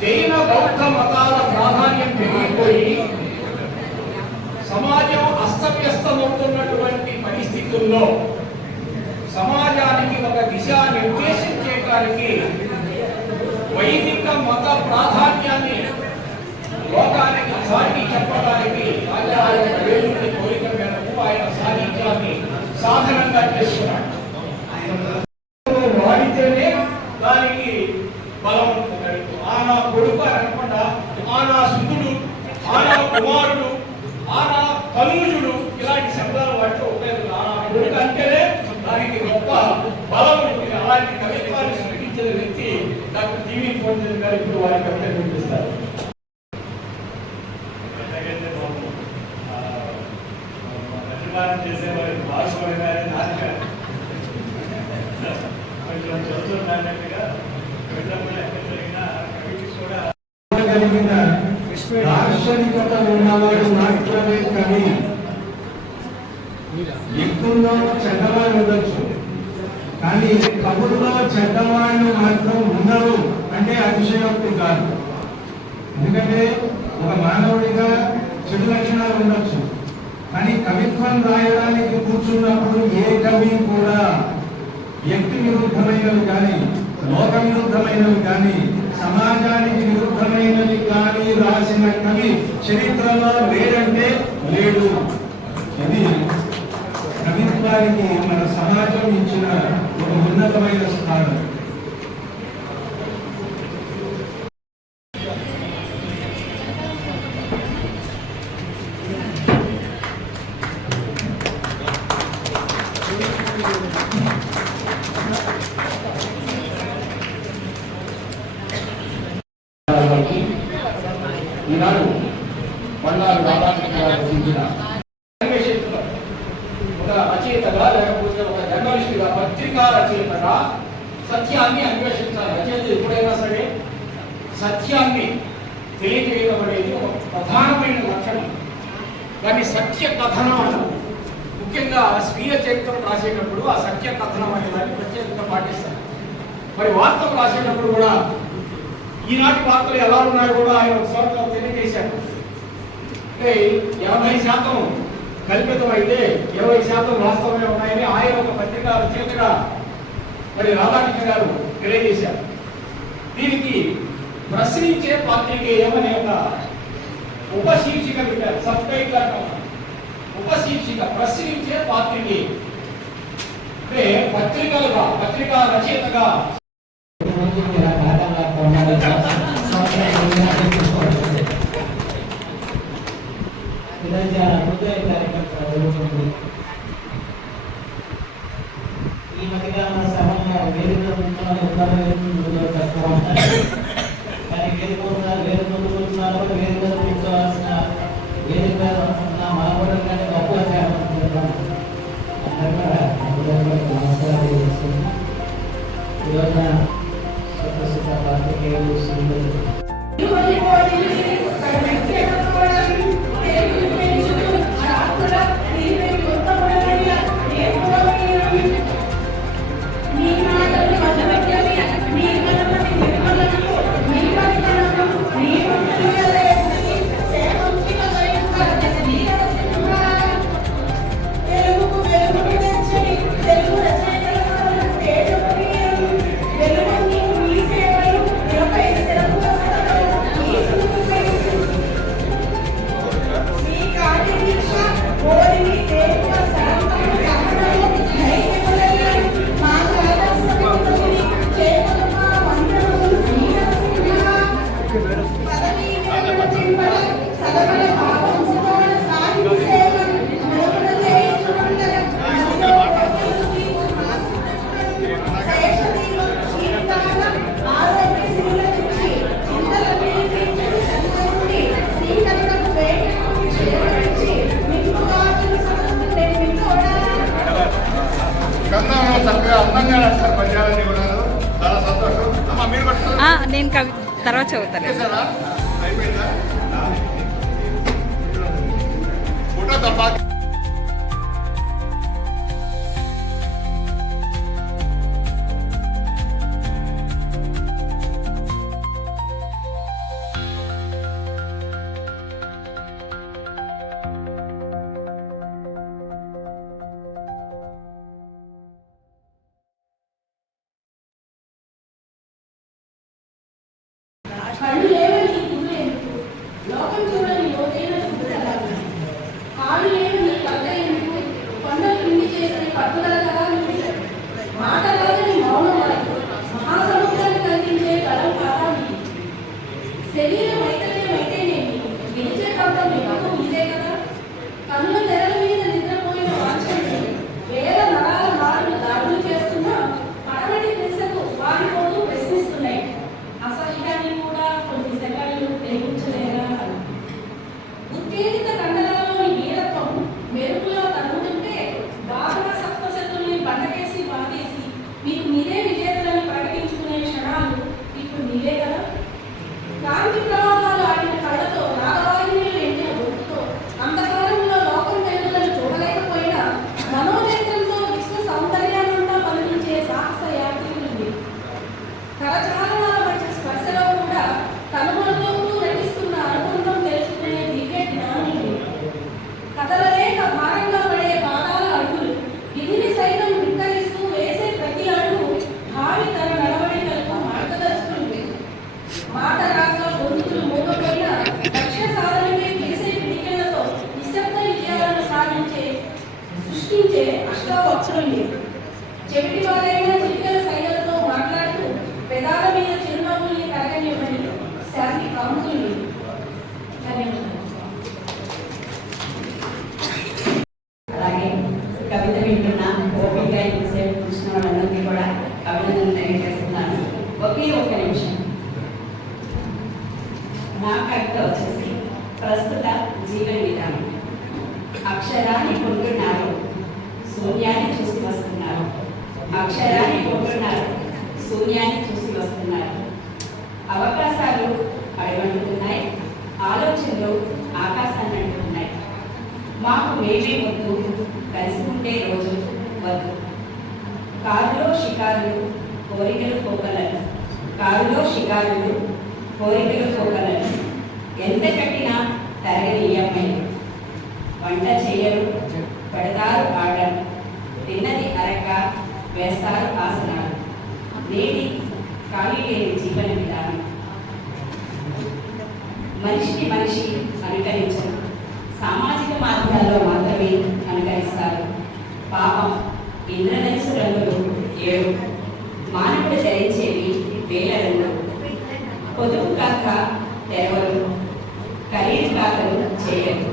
జైన బౌద్ధ మతాల ప్రాధాన్యం పెరిగిపోయి సమాజం అస్తవ్యస్తమవుతున్నటువంటి పరిస్థితుల్లో సమాజానికి ఒక దిశా నిర్దేశం చేయడానికి వైదిక మత ప్రాధాన్యాన్ని లోకానికి సాటి చెప్పడానికి ఆచార్య కోరిక మేరకు ఆయన సాహిత్యాన్ని సాధనంగా చేస్తున్నాడు వాడితేనే దానికి బలం ఉంటుంది ఆనా కొడుకు అని అనకుండా ఆనా సుతుడు ఆనా కుమారుడు ఆనా తనుజుడు ఇలాంటి శబ్దాలు వాటితో ఉపయోగం ఆనా కొడుకు అంటేనే దానికి గొప్ప బలం ఉంటుంది. అలాంటి కవిత్వాన్ని సృష్టించిన వ్యక్తి డాక్టర్ టీవీ పోటీ గారు ఇప్పుడు వారి కవిత వినిపిస్తారు చేసేవారు భాస్కర్ గారి నాన్నగారు. కొంచెం చెప్తున్నట్టుగా కవితలు ఎక్కడ జరిగినా కవికి కూడా కలిగిన దార్శనికత ఉన్నవాడు మాత్రమే కానీ ఎక్కువలో చెడ్డవాడు ఉండొచ్చు. కానీ కబుర్లో చెడ్డవాళ్ళు మాత్రం ఉండరు అంటే అతిశయోక్తి కాదు. ఎందుకంటే ఒక మానవుడిగా చెడు లక్షణాలు ఉండొచ్చు. కానీ కవిత్వం రాయడానికి కూర్చున్నప్పుడు ఏ కవి కూడా వ్యక్తి విరుద్ధమైనవి కానీ లోక విరుద్ధమైనవి కానీ సమాజానికి విరుద్ధమైనది కానీ రాసిన కవి చరిత్రలో లేడంటే లేడు ఇది కవిత్వానికి మన సమాజం ఇచ్చిన ఒక ఉన్నతమైన స్థానం. కాబట్టి ఈనాడు బండారు రాధాకృష్ణ ఒక రచయితగా లేకపోతే ఒక జర్నలిస్టుగా పత్రికా రచయితగా సత్యాన్ని అన్వేషించాలి. రచయిత ఎప్పుడైనా సరే సత్యాన్ని తెలియజేయడం అనేది ఒక ప్రధానమైన లక్షణం. దాన్ని సత్య కథనం అంటారు. ముఖ్యంగా స్వీయ చరిత్ర రాసేటప్పుడు ఆ సత్య కథనం అనే దాన్ని ప్రత్యేకంగా పాటిస్తారు. మరి వార్తలు రాసేటప్పుడు కూడా ఈనాటి వార్తలు ఎలా ఉన్నాయో కూడా ఆయన ఒకసారి తెలియజేశారు. అంటే ఎనభై శాతం కల్పితం అయితే ఇరవై శాతం వాస్తవమే ఉన్నాయని ఆయన ఒక పత్రిక రచయితగా మరి రాధాకృష్ణ గారు తెలియజేశారు. దీనికి ప్రశ్నించే పాత్రిక ఏమని ఒక ఉపశీర్షిక పెట్టారు. సబ్ టైటిల్ అంటాం ఉపశీర్షిక ప్రశ్నించే పాత్రికేయం. అంటే పత్రికలుగా పత్రికా రచయితగా నేను కవి తర్వాత చదువుతాను. ఫోటో అవసరం లేదు చెవిటి వారైనా చిటికల శైలతో మాట్లాడుతూ పెదాల మీద చిరునవ్వుల్ని కరగనివ్వని శాంతి కాముకులు లేదు అలాగే కవిత వింటున్న ఓపిక వాళ్ళందరికీ కూడా తెలియజేస్తున్నాను. ఒకే నిమిషం. నా కవిత వచ్చేసి ప్రస్తుత జీవన విధానం. అక్షరాన్ని కొంటున్నారు శూన్యాన్ని చూసి వస్తున్నారు. అక్షరాన్ని కొంటున్నారు శూన్యాన్ని చూసి వస్తున్నారు. అవకాశాలు అడగంటున్నాయి. ఆలోచనలు ఆకాశాన్ని అంటున్నాయి మాకు మేమే వద్దు. కలిసి ఉండే రోజు వద్దు. కారులో షికారులు కోరికలు కోకలను కారులో షికారులు కోరికలు కోకలను ఎంత కట్టినా తరగని ఈఎంఐ వంట చేయరు పడతారు ఆడరు. వేస్తారు ఆసనాలు నేటి ఖాళీ లేని జీవన విధానం. మనిషిని మనిషి అనుకరించరు సామాజిక మాధ్యమాల్లో మాత్రమే అనుకరిస్తారు. పాపం ఇంద్రధనుసు రంగులు ఏడు. మానవుడు ధరించేవి వేల రంగులు. పొదుపు కాక తెరవరు. ఖరీదు కాకలు చేయరు.